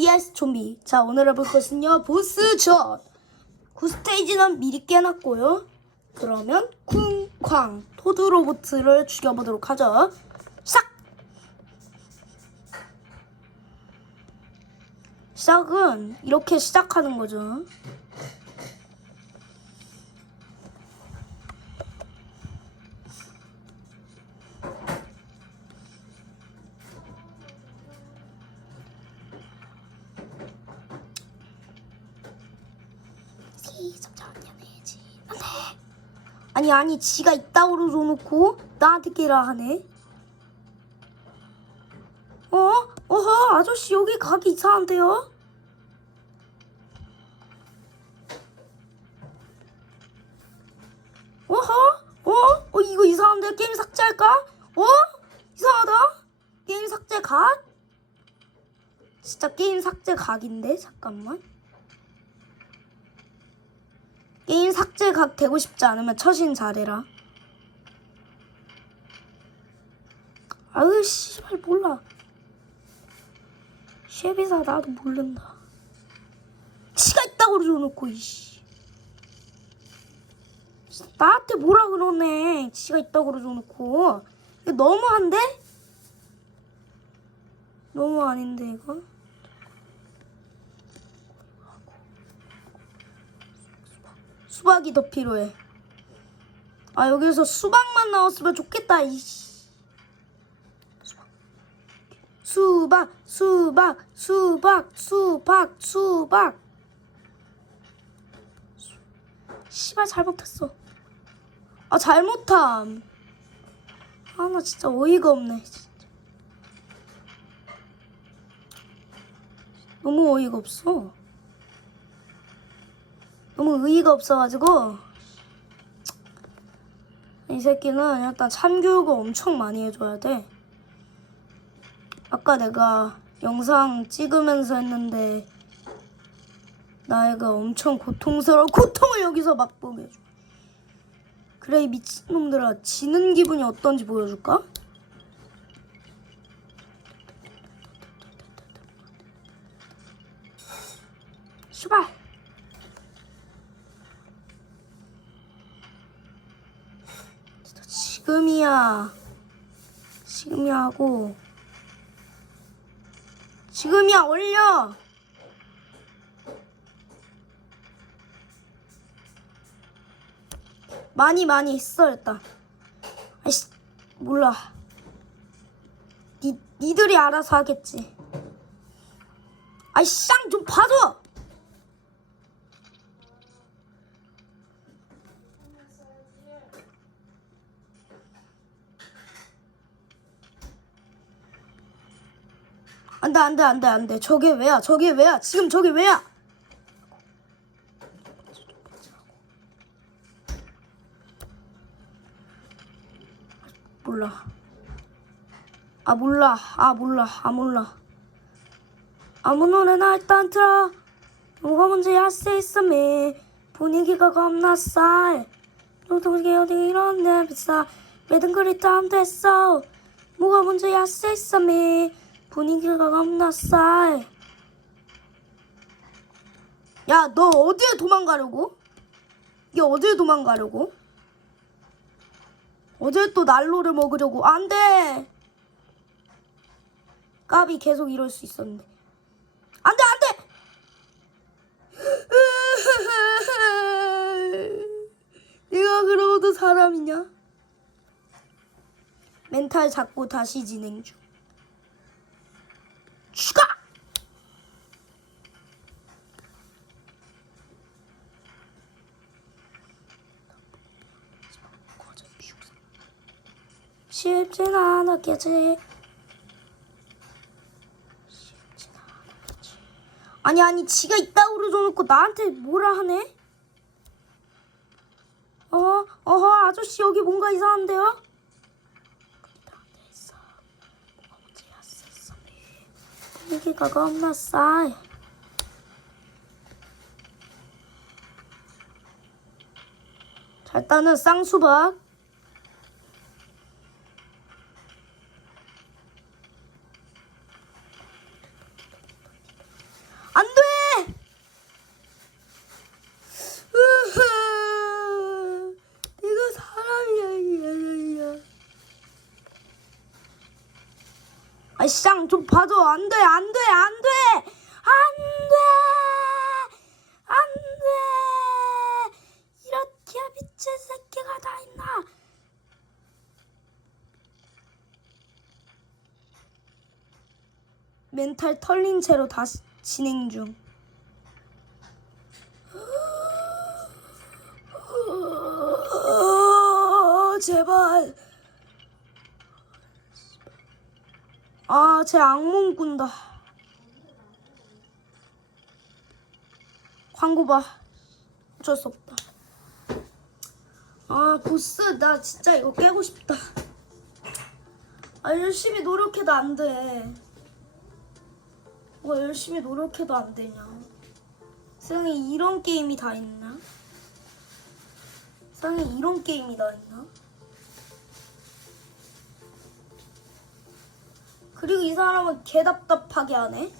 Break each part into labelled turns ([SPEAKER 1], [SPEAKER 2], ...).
[SPEAKER 1] vs 좀비. 자, 오늘 해볼 것은요, 보스전. 9스테이지는 미리 깨놨고요. 그러면 쿵쾅 토드 로보트를 죽여보도록 하죠. 시작! 시작은 이렇게 시작하는 거죠. 해야지. 안 돼. 아니 아니 지가 이따구로 줘놓고 나한테 깨라 하네. 어? 어허 아저씨 여기 가기 이상한데요? 어허? 어? 어 이거 이상한데 게임 삭제할까? 어? 이상하다. 게임 삭제 각? 진짜 게임 삭제 각인데 잠깐만. 게임 삭제 각 되고 싶지 않으면 처신 잘해라. 아으 씨발 몰라. 쉐비사 나도 모른다. 치가 있다고 줘놓고 이씨. 나한테 뭐라 그러네. 지가 있다고 줘놓고. 이거 너무한데? 너무 아닌데 이거? 수박이 더 필요해. 아 여기서 수박만 나왔으면 좋겠다. 이씨. 수박, 수박, 수박, 수박, 수박. 씨발 잘못했어. 아 잘못함. 아 나 진짜 어이가 없네. 진짜. 너무 어이가 없어. 너무 의의가 없어가지고 이 새끼는 일단 참교육을 엄청 많이 해줘야 돼. 아까 내가 영상 찍으면서 했는데 나애가 엄청 고통스러운 고통을 여기서 맛보게 해줘. 그래 이 미친놈들아 지는 기분이 어떤지 보여줄까? 슈발 진짜 지금이야. 지금이야 하고. 지금이야 올려! 많이 많이 있어 일단. 아이씨 몰라. 니, 니들이 알아서 하겠지. 아이씨 쌍좀 봐줘 안돼 안돼 안돼. 저게 왜야? 저게 왜야? 지금 저게 왜야? 몰라. 아 몰라. 아 몰라. 아 몰라. 아무 노래나 일단 틀어. 뭐가 문제야 say me 분위기가 겁나 싸 노동이 어디 이런 내 비싸. 매든 그리 다음 됐어. 뭐가 문제야 say me 분위기가 겁나 싸. 야, 너 어디에 도망가려고? 이게 어디에 도망가려고? 어딜 또 난로를 먹으려고? 안 돼! 까비 계속 이럴 수 있었는데. 안 돼, 안 돼! 네가 그러고도 사람이냐? 멘탈 잡고 다시 진행 중. 추가! 쉽진 않았겠지. 쉽진 않았겠지. 아니 아니 지가 이따구로 줘놓고 나한테 뭐라 하네? 어 어허 아저씨 여기 뭔가 이상한데요? 겁나 싸. 자, 일단은 쌍수박. 쌍 좀 봐줘. 안 돼 안 돼 안 돼. 안 돼 안 돼. 이렇게 미친 새끼가 다 있나? 멘탈 털린 채로 다시 진행 중 어, 제발 아, 제 악몽 꾼다. 광고 봐. 어쩔 수 없다. 아, 보스, 나 진짜 이거 깨고 싶다. 아, 열심히 노력해도 안 돼. 뭐 열심히 노력해도 안 되냐. 세상에 이런 게임이 다 있나? 세상에 이런 게임이 다 있나? 그리고 이 사람은 개답답하게 하네.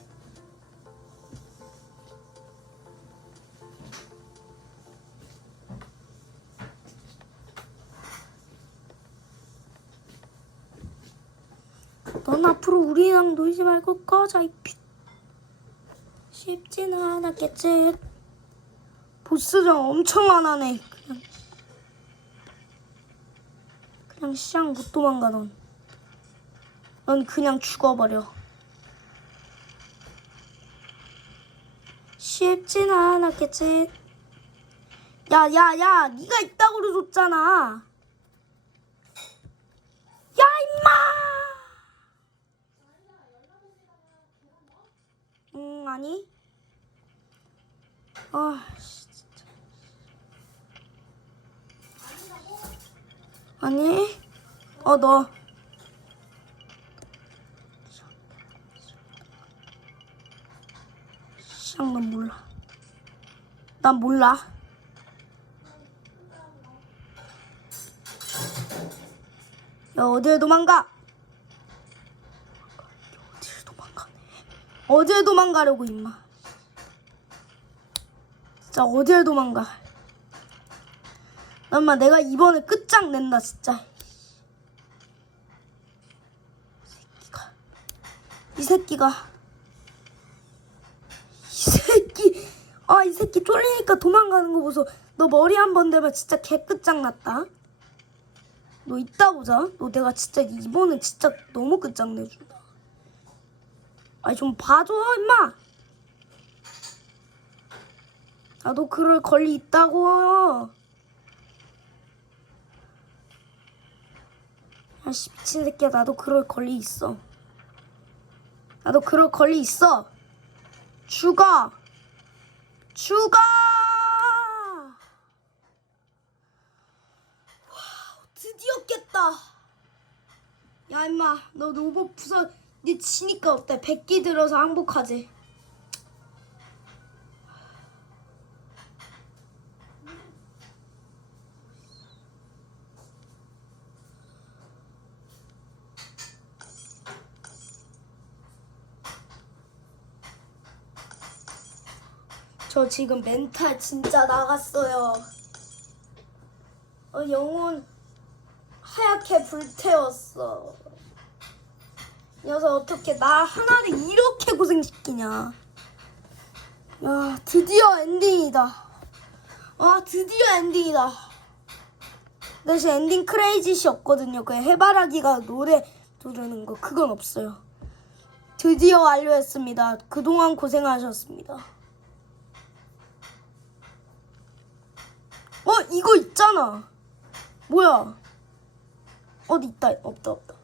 [SPEAKER 1] 넌 앞으로 우리랑 놀지 말고 꺼져 이 피. 쉽진 않았겠지. 보스정 엄청 안 하네. 그냥 그냥 시장 못 도망가 넌. 넌 그냥 죽어버려. 쉽진 않았겠지. 야, 야, 야, 네가 있다고 그러줬잖아. 야, 임마! 응, 아니. 아, 씨, 진짜. 아니. 어, 너. 시장 난 몰라. 난 몰라. 야 어딜 도망가? 어딜 도망가네? 어딜 도망가려고 임마? 진짜 어딜 도망가? 엄마 내가 이번에 끝장 낸다 진짜. 이 새끼가 이 새끼가 이 새끼 아이 새끼 쫄리니까 도망가는 거 보소. 너 머리 한 번 대면 진짜 개 끝장 났다. 너 이따 보자. 너 내가 진짜 이번엔 진짜 너무 끝장내준다. 아니 좀 봐줘 임마. 나도 그럴 권리 있다고. 아씨 미친 새끼야. 나도 그럴 권리 있어. 나도 그럴 권리 있어. 죽어 죽어! 와 드디어 깼다. 야 임마 너 로봇 부서 니 지니까 어때 백기 들어서 항복하지 저 지금 멘탈 진짜 나갔어요. 어, 영혼 하얗게 불태웠어. 이 녀석 어떻게 나 하나를 이렇게 고생시키냐. 야, 드디어 엔딩이다. 아, 드디어 엔딩이다. 대신 엔딩 크레이지시 없거든요. 그 해바라기가 노래 부르는 거 그건 없어요. 드디어 완료했습니다. 그동안 고생하셨습니다. 어 이거 있잖아. 뭐야? 어디 있다. 없다 없다.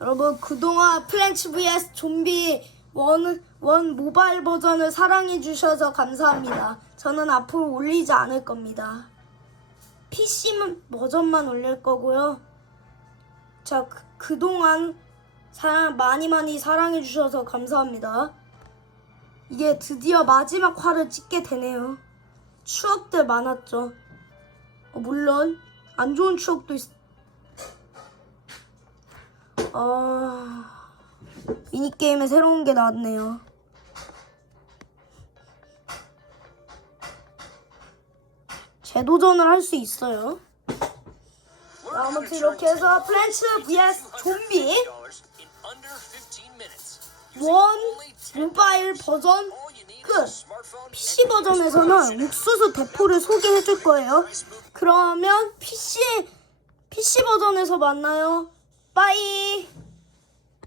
[SPEAKER 1] 여러분 그동안 플랜츠 vs 좀비 원, 원 모바일 버전을 사랑해 주셔서 감사합니다. 저는 앞으로 올리지 않을 겁니다. PC만 버전만 올릴 거고요. 자, 그, 그동안 사랑, 많이 많이 사랑해 주셔서 감사합니다. 이게 드디어 마지막 화를 찍게 되네요. 추억들 많았죠. 어, 물론 안 좋은 추억도 있. 어... 미니 게임에 새로운 게 나왔네요. 재도전을 할 수 있어요. 아무튼 이렇게 해서 플랜츠 vs 좀비 원 모바일 버전 끝. PC 버전에서는 옥수수 대포를 소개해 줄 거예요. 그러면 PC PC 버전에서 만나요. 빠이.